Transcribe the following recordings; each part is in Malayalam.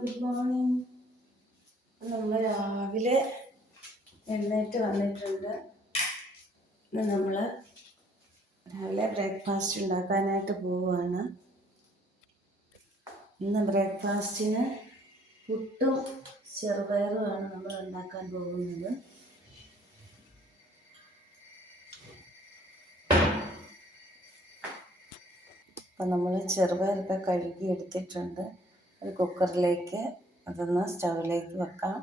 Good morning. നമ്മൾ രാവിലെ എഴുന്നേറ്റ് വന്നിട്ടുണ്ട്. ഇന്ന് നമ്മൾ രാവിലെ ബ്രേക്ക്ഫാസ്റ്റ് ഉണ്ടാക്കാനായിട്ട് പോവുകയാണ്. ഇന്ന് ബ്രേക്ക്ഫാസ്റ്റിന് പുട്ടും ചെറുപയറുമാണ് നമ്മൾ ഉണ്ടാക്കാൻ പോകുന്നത്. അപ്പം നമ്മൾ ചെറുപയറൊക്കെ കഴുകി എടുത്തിട്ടുണ്ട്. ഒരു കുക്കറിലേക്ക് അതൊന്ന് സ്റ്റൗവിലേക്ക് വെക്കാം.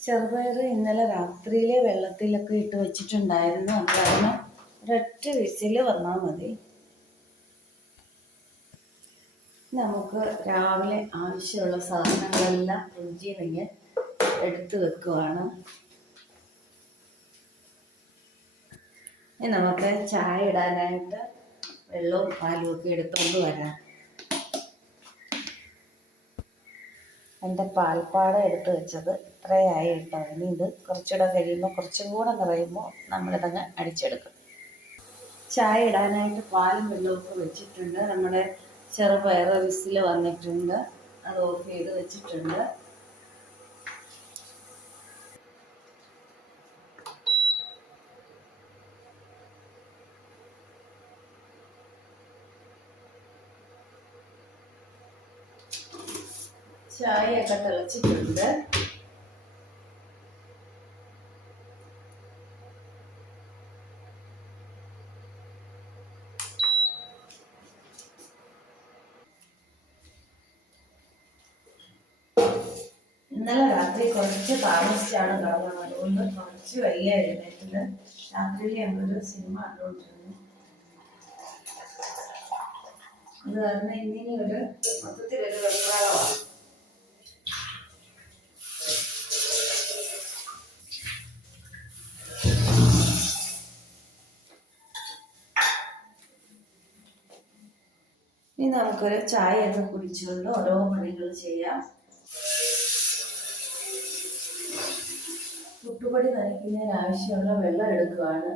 ചെറുപയർ ഇന്നലെ രാത്രിയിലെ വെള്ളത്തിലൊക്കെ ഇട്ട് വെച്ചിട്ടുണ്ടായിരുന്നു. അത് കാരണം ഒരൊറ്റ വിസിൽ വന്നാൽ മതി. നമുക്ക് രാവിലെ ആവശ്യമുള്ള സാധനങ്ങളെല്ലാം ഫ്രിഡ്ജിൽ നിന്ന് എടുത്ത് വെക്കുവാണ്. നമുക്ക് ചായ ഇടാനായിട്ട് വെള്ളവും പാലും ഒക്കെ എടുത്തുകൊണ്ട് വരാം. എൻ്റെ പാൽപ്പാട എടുത്ത് വെച്ചത് ഇത്രയായി കേട്ടോ. ഇനി ഇത് കുറച്ചുകൂടെ കഴിയുമ്പോൾ കുറച്ചും കൂടെ നിറയുമ്പോൾ നമ്മളിതങ്ങ് അടിച്ചെടുക്കും. ചായ ഇടാനായിട്ട് പാലും വെള്ളമൊക്കെ വെച്ചിട്ടുണ്ട്. നമ്മുടെ ചെറുപയർ വിസിൽ വന്നിട്ടുണ്ട്. അത് ഓഫ് ചെയ്ത് വെച്ചിട്ടുണ്ട്. ചായയൊക്കെ തിളച്ചിട്ടുണ്ട്. ഇന്നലെ രാത്രി കുറച്ച് താമസിച്ചാണ് കിടന്നത്. അതുകൊണ്ട് കുറച്ച് വയ്യ എഴുന്നേറ്റത്. രാത്രിയിൽ ഞങ്ങളൊരു സിനിമ കണ്ടുകൊണ്ടിരുന്നു. അത് കാരണം ഇന്നിനി ഒരു മൊത്തത്തിലൊരു വെപ്രാളമാണ്. ഇനി നമുക്കൊരു ചായ ഒക്കെ കുടിച്ചുകൊണ്ട് ഓരോ പണികൾ ചെയ്യാം. പുട്ടുപൊടി നനയ്ക്കുന്നതിന് ആവശ്യമുള്ള വെള്ളം എടുക്കുകയാണ്.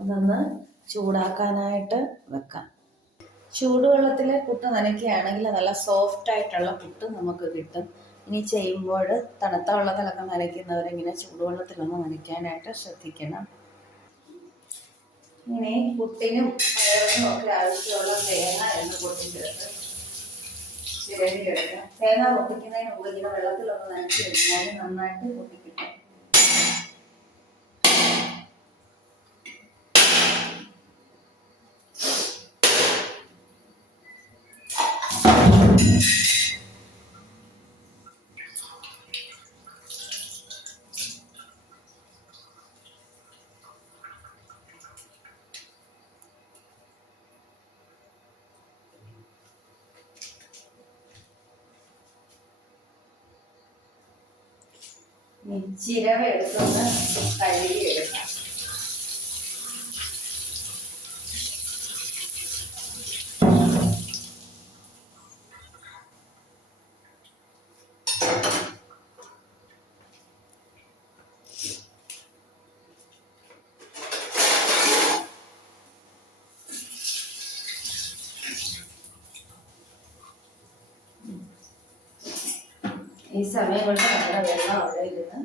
അതൊന്ന് ചൂടാക്കാനായിട്ട് വെക്കാം. ചൂടുവെള്ളത്തിൽ പുട്ട് നനയ്ക്കുകയാണെങ്കിൽ നല്ല സോഫ്റ്റ് ആയിട്ടുള്ള പുട്ട് നമുക്ക് കിട്ടും. ഇനി ചെയ്യുമ്പോൾ തണുത്ത വെള്ളത്തിലൊക്കെ നനയ്ക്കുന്നവരിങ്ങനെ ചൂടുവെള്ളത്തിലൊന്ന് നനയ്ക്കാനായിട്ട് ശ്രദ്ധിക്കണം. ഇങ്ങനെ പുട്ടിനും പയറിനും ഒക്കെ ആവശ്യമുള്ള തേങ്ങ എന്ന് പൊട്ടിച്ചെടുത്ത് ചിരകിയെടുക്കാം. തേങ്ങ പൊട്ടിക്കുന്നതിന് മുമ്പ് ഇങ്ങനെ വെള്ളത്തിലൊന്ന് നനച്ച് കഴിഞ്ഞാൽ നന്നായിട്ട് പൊട്ടിക്കിട്ടും. ചിരവ എടുത്തൊന്ന് കഴുകിയെടുക്കാം. ഈ സമയം കൊണ്ട് നമ്മുടെ വെള്ളം അവിടെ ഇരുന്ന്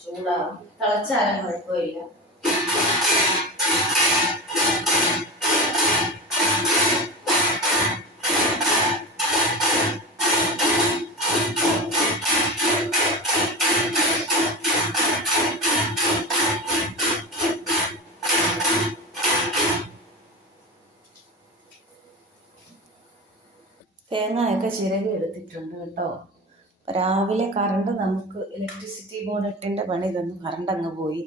ചൂടാവും. തിളച്ചാലും കുഴപ്പമില്ല. തേങ്ങയൊക്കെ ചിരകി എടുത്തിട്ടുണ്ട് കേട്ടോ. രാവിലെ കറണ്ട് നമുക്ക് ഇലക്ട്രിസിറ്റി ബോർഡ് 8ന്റെ പണി തന്നു. കറണ്ട് അങ്ങ് പോയി.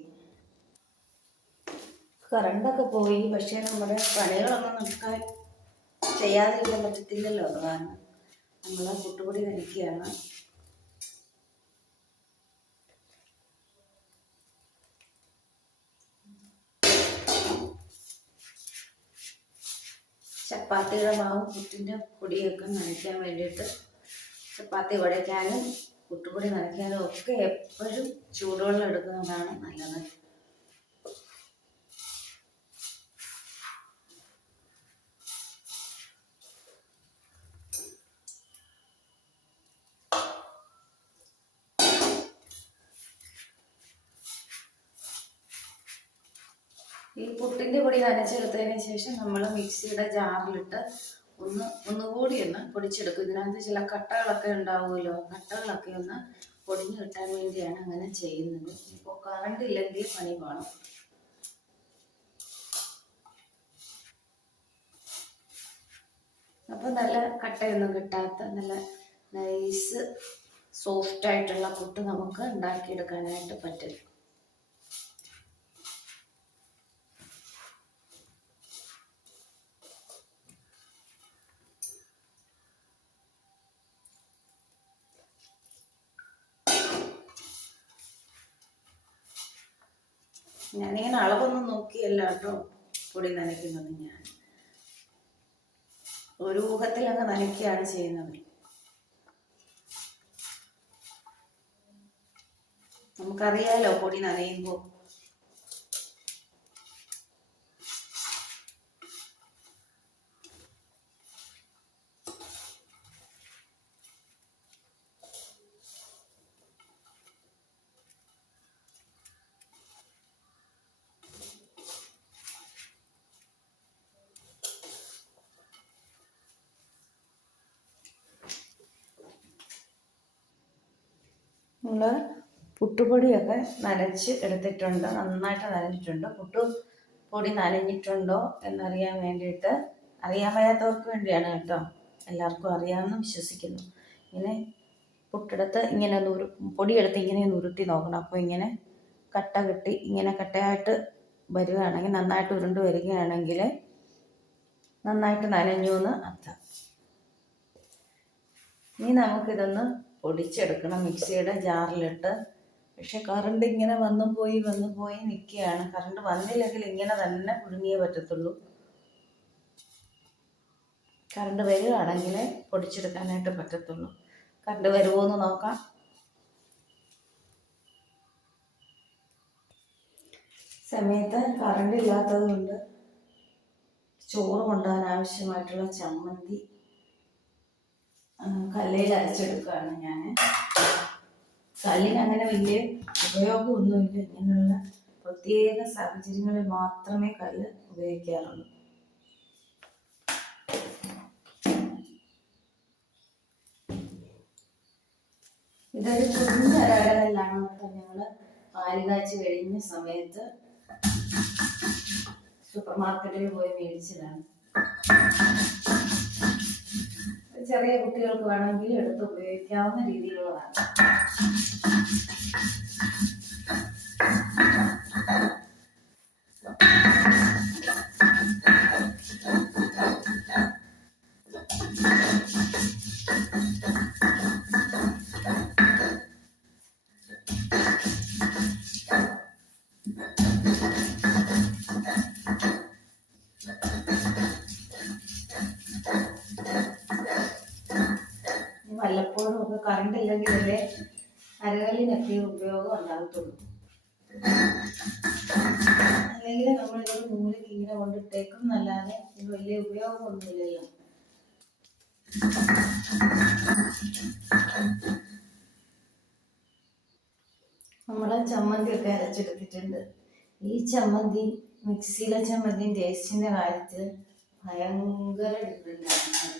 കറണ്ടൊക്കെ പോയി. പക്ഷേ നമ്മുടെ പണികളൊന്നും നമുക്ക് ചെയ്യാതിരിക്കാൻ പറ്റത്തില്ലല്ലോ. അത് കാരണം നമ്മൾ പുട്ടുപൊടി നനയ്ക്കുകയാണ്. ചപ്പാത്തിയുടെ മാവും പുട്ടിൻ്റെ പൊടിയൊക്കെ നനയ്ക്കാൻ വേണ്ടിയിട്ട് ചപ്പാത്തി കുഴയ്ക്കാനും പുട്ടുപൊടി നനയ്ക്കാനും ഒക്കെ എപ്പോഴും ചൂടുവെള്ളം എടുക്കുന്നതാണ് നല്ലത്. ഈ പുട്ടിൻ്റെ പൊടി നനച്ചെടുത്തതിന് ശേഷം നമ്മൾ മിക്സിയുടെ ജാറിലിട്ട് ഒന്നുകൂടി ഒന്ന് പൊടിച്ചെടുക്കും. ഇതിനകത്ത് ചില കട്ടകളൊക്കെ ഉണ്ടാവുമല്ലോ, കട്ടകളൊക്കെ ഒന്ന് പൊടിഞ്ഞു കിട്ടാൻ വേണ്ടിയാണ് അങ്ങനെ ചെയ്യുന്നത്. ഇപ്പോൾ കറണ്ട് ഇല്ലെങ്കിൽ പണി കാണും. അപ്പോൾ നല്ല കട്ടയൊന്നും കിട്ടാത്ത നല്ല നൈസ് സോഫ്റ്റ് ആയിട്ടുള്ള പുട്ട് നമുക്ക് ഉണ്ടാക്കിയെടുക്കാനായിട്ട് പറ്റും. ഞാനിങ്ങനെ അളവൊന്നും നോക്കിയല്ല കേട്ടോ പൊടി നനയ്ക്കുന്നത്. ഞാൻ ഒരു ഊഹത്തിൽ അങ്ങ് നനയ്ക്കുകയാണ് ചെയ്യുന്നത്. നമുക്കറിയാലോ പൊടി നനയുമ്പോൾ നമ്മൾ പുട്ടുപൊടിയൊക്കെ നനച്ച് എടുത്തിട്ടുണ്ട്, നന്നായിട്ട് നനഞ്ഞിട്ടുണ്ട്. പുട്ടുപൊടി നനഞ്ഞിട്ടുണ്ടോ എന്നറിയാൻ വേണ്ടിയിട്ട്, അറിയാൻ വയ്യാത്തവർക്ക് വേണ്ടിയാണ് കേട്ടോ, എല്ലാവർക്കും അറിയാമെന്ന് വിശ്വസിക്കുന്നു. ഇങ്ങനെ പുട്ടെടുത്ത് ഇങ്ങനെ പൊടിയെടുത്ത് ഇങ്ങനെ ഒന്ന് ഉരുട്ടി നോക്കണം. അപ്പോൾ ഇങ്ങനെ കട്ട കിട്ടി ഇങ്ങനെ കട്ടയായിട്ട് വരികയാണെങ്കിൽ, നന്നായിട്ട് ഉരുണ്ട് വരികയാണെങ്കിൽ നന്നായിട്ട് നനഞ്ഞു എന്ന് അർത്ഥം. ഇനി നമുക്കിതൊന്ന് പൊടിച്ചെടുക്കണം മിക്സിയുടെ ജാറിലിട്ട്. പക്ഷെ കറണ്ട് ഇങ്ങനെ വന്നു പോയി നിൽക്കുകയാണ്. കറണ്ട് വന്നില്ലെങ്കിൽ ഇങ്ങനെ തന്നെ പുഴുങ്ങിയേ പറ്റത്തുള്ളൂ. കറണ്ട് വരികയാണെങ്കിൽ പൊടിച്ചെടുക്കാനായിട്ട് പറ്റത്തുള്ളൂ. കറണ്ട് വരുമോ എന്ന് നോക്കാം. സമയത്ത് കറണ്ട് ഇല്ലാത്തത് കൊണ്ട് ചോറ് കൊണ്ടുപോകാൻ ആവശ്യമായിട്ടുള്ള ചമ്മന്തി കല്ലിൽ അരച്ചെടുക്കുകയാണ് ഞാൻ. കല്ലിന് അങ്ങനെ വലിയ ഉപയോഗമൊന്നുമില്ല. ഇങ്ങനെയുള്ള പ്രത്യേക സാഹചര്യങ്ങളിൽ മാത്രമേ കല്ല് ഉപയോഗിക്കാറുള്ളൂ. ഇതൊരു കുഞ്ഞൊരടകല്ലാണ് കേട്ടോ. ഞങ്ങൾ പാല് കാച്ചി കഴിഞ്ഞ സമയത്ത് സൂപ്പർ മാർക്കറ്റിൽ പോയി മേടിച്ചതാണ്. ചെറിയ കുട്ടികൾക്ക് വേണമെങ്കിൽ എടുത്ത് ഉപയോഗിക്കാവുന്ന രീതിയിലുള്ളതാണ്. വല്ലപ്പോഴും ഒക്കെ കറണ്ട് ഇല്ലെങ്കിലല്ലേ അരകല്ലിനൊക്കെ ഉപയോഗം ഉണ്ടാകത്തുള്ളൂ. അല്ലെങ്കിൽ നമ്മളിതൊരു മൂലയ്ക്ക് ഇങ്ങനെ കൊണ്ടിട്ടേക്കും എന്നല്ലാതെ ഇത് വലിയ ഉപയോഗമൊന്നുമില്ലല്ലോ. നമ്മളെ ചമ്മന്തിയൊക്കെ അരച്ചെടുത്തിട്ടുണ്ട്. ഈ ചമ്മന്തി മിക്സിയിലെ ചമ്മന്തിയും ടേസ്റ്റിൻ്റെ കാര്യത്തിൽ ഭയങ്കര ഡിഫറൻറ്റാണ്.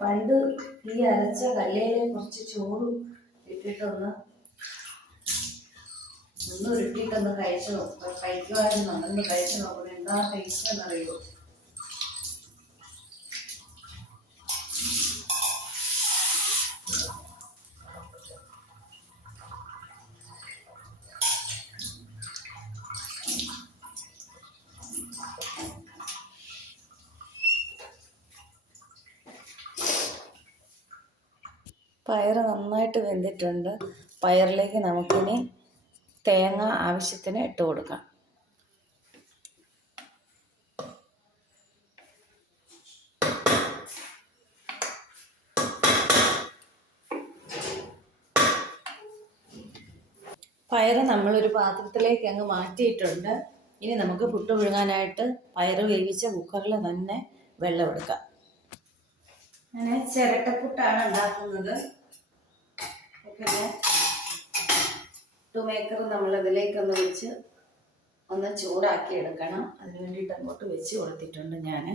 പണ്ട് ഈ അരച്ച കല്ലേലെ കുറച്ച് ചോറ് ഇട്ടിട്ടൊന്ന് ഉരുട്ടിയിട്ടൊന്ന് കഴിക്കുമായിരുന്നു. അതൊന്ന് കഴിച്ചു നോക്കണം, എന്താ ടേസ്റ്റ് എന്നറിയോ. പയർ നന്നായിട്ട് വെന്തിട്ടുണ്ട്. പയറിലേക്ക് നമുക്കിനി തേങ്ങ ആവശ്യത്തിന് ഇട്ട് കൊടുക്കാം. പയർ നമ്മളൊരു പാത്രത്തിലേക്ക് അങ്ങ് മാറ്റിയിട്ടുണ്ട്. ഇനി നമുക്ക് പുട്ട് പുഴുങ്ങാനായിട്ട് പയർ വേവിച്ച കുക്കറിൽ തന്നെ വെള്ളം എടുക്കാം. അങ്ങനെ ചിരട്ടപ്പുട്ടാണ് ഉണ്ടാക്കുന്നത്. പിന്നെ പുട്ട് മേക്കർ നമ്മളതിലേക്കൊന്ന് വെച്ച് ഒന്ന് ചൂടാക്കി എടുക്കണം. അതിന് വേണ്ടിയിട്ട് അങ്ങോട്ട് വെച്ച് കൊടുത്തിട്ടുണ്ട് ഞാൻ.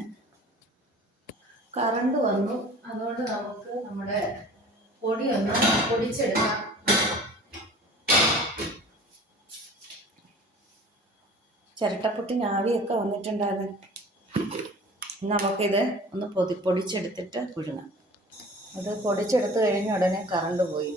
കറണ്ട് വന്നു, അതുകൊണ്ട് നമുക്ക് നമ്മുടെ പൊടി ഒന്ന് പൊടിച്ചെടുക്കാം. ചിരട്ടപ്പുട്ടിന് ആവിയൊക്കെ വന്നിട്ടുണ്ടായിരുന്നു. നമുക്കിത് ഒന്ന് പൊടിച്ചെടുത്തിട്ട് പുഴുങ്ങാം. അത് പൊടിച്ചെടുത്ത് കഴിഞ്ഞ ഉടനെ കറണ്ട് പോയി.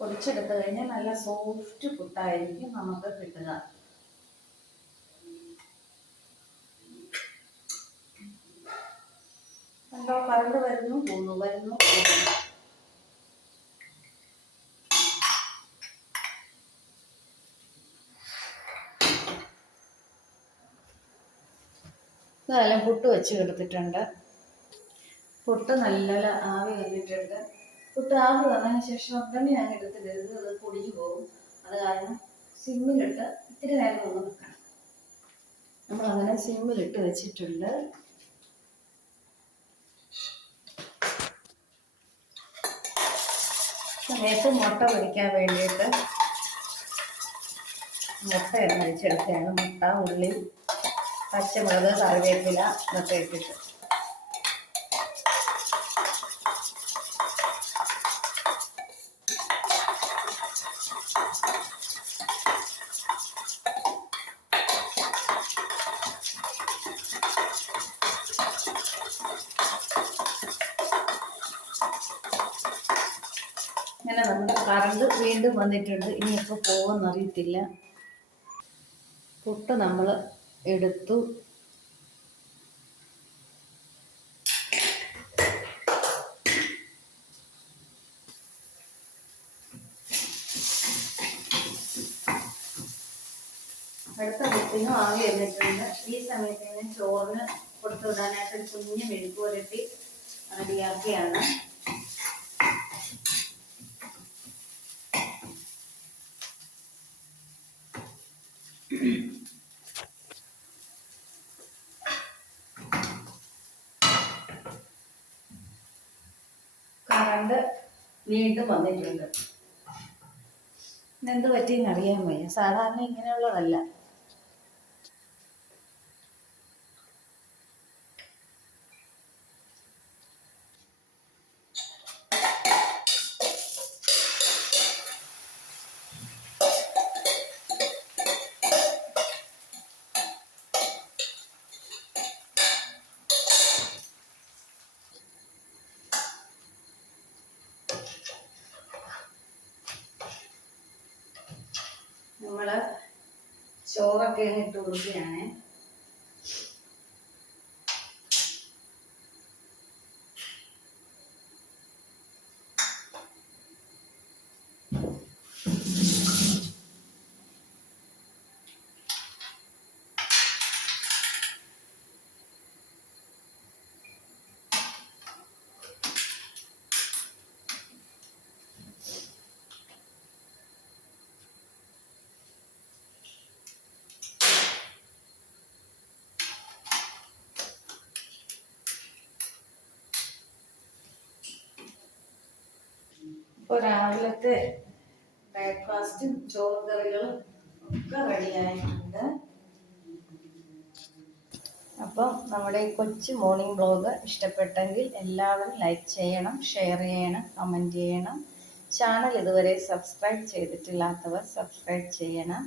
പൊടിച്ചെടുത്ത് കഴിഞ്ഞാൽ നല്ല സോഫ്റ്റ് പുട്ടായിരിക്കും നമുക്ക് കിട്ടുക. എന്തോ കറണ്ട് വരുന്നു പോകുന്നു. നല്ല പുട്ട് വെച്ച് എടുത്തിട്ടുണ്ട്. പുട്ട് നല്ല ആവി വന്നിട്ടുണ്ട്. പുട്ട് ആവി വന്നതിന് ശേഷം ഉടനെ ഞാൻ എടുത്തിടരുത്, അത് പൊടിഞ്ഞു പോകും. അത് കാരണം സിമ്മിലിട്ട് ഇത്തിരി നേരം ഒന്ന് വെക്കണം. നമ്മളങ്ങനെ സിമ്മിലിട്ട് വെച്ചിട്ടുണ്ട്. സമയത്ത് മുട്ട പൊരിക്കാൻ വേണ്ടിയിട്ട് മുട്ട അരിച്ചെടുക്കുകയാണ്. മുട്ട, ഉള്ളി, പച്ചമുളക്, കറിവേപ്പില ഇതൊക്കെ ഇട്ടിട്ട് അങ്ങനെ നമ്മുടെ കറണ്ട് വീണ്ടും വന്നിട്ടുണ്ട്. ഇനി ഇപ്പോൾ പോകുമെന്നറിയത്തില്ല. പുട്ട് നമ്മൾ എടുത്തു. അടുത്ത പുട്ടിനും ആവി വന്നിട്ടുണ്ട്. ഈ സമയത്ത് തന്നെ ചോറിന് കൊടുത്തു വിടാനായിട്ട് ഒരു കുഞ്ഞ് മെഴുക്ക് പുരട്ടി റെഡിയാക്കിയാണ്. കറണ്ട് വീണ്ടും വന്നിട്ടുണ്ട്. എന്ത് പറ്റിയെന്ന് അറിയാൻ വയ്യ. സാധാരണ ഇങ്ങനെയുള്ളതല്ല. നമ്മള് ചോറൊക്കെ ഇട്ട് കൊടുക്കുകയാണ്. ഇപ്പോൾ രാവിലത്തെ ബ്രേക്ക്ഫാസ്റ്റും ചോറ് കറികളും ഒക്കെ റെഡിയായിട്ടുണ്ട്. അപ്പം നമ്മുടെ ഈ കൊച്ചു മോർണിംഗ് വ്ലോഗ് ഇഷ്ടപ്പെട്ടെങ്കിൽ എല്ലാവരും ലൈക്ക് ചെയ്യണം, ഷെയർ ചെയ്യണം, കമൻറ്റ് ചെയ്യണം. ചാനൽ ഇതുവരെ സബ്സ്ക്രൈബ് ചെയ്തിട്ടില്ലാത്തവർ സബ്സ്ക്രൈബ് ചെയ്യണം.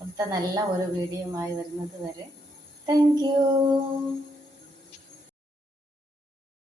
അടുത്ത നല്ല ഒരു വീഡിയോയുമായി വരുന്നത് വരെ താങ്ക് യു.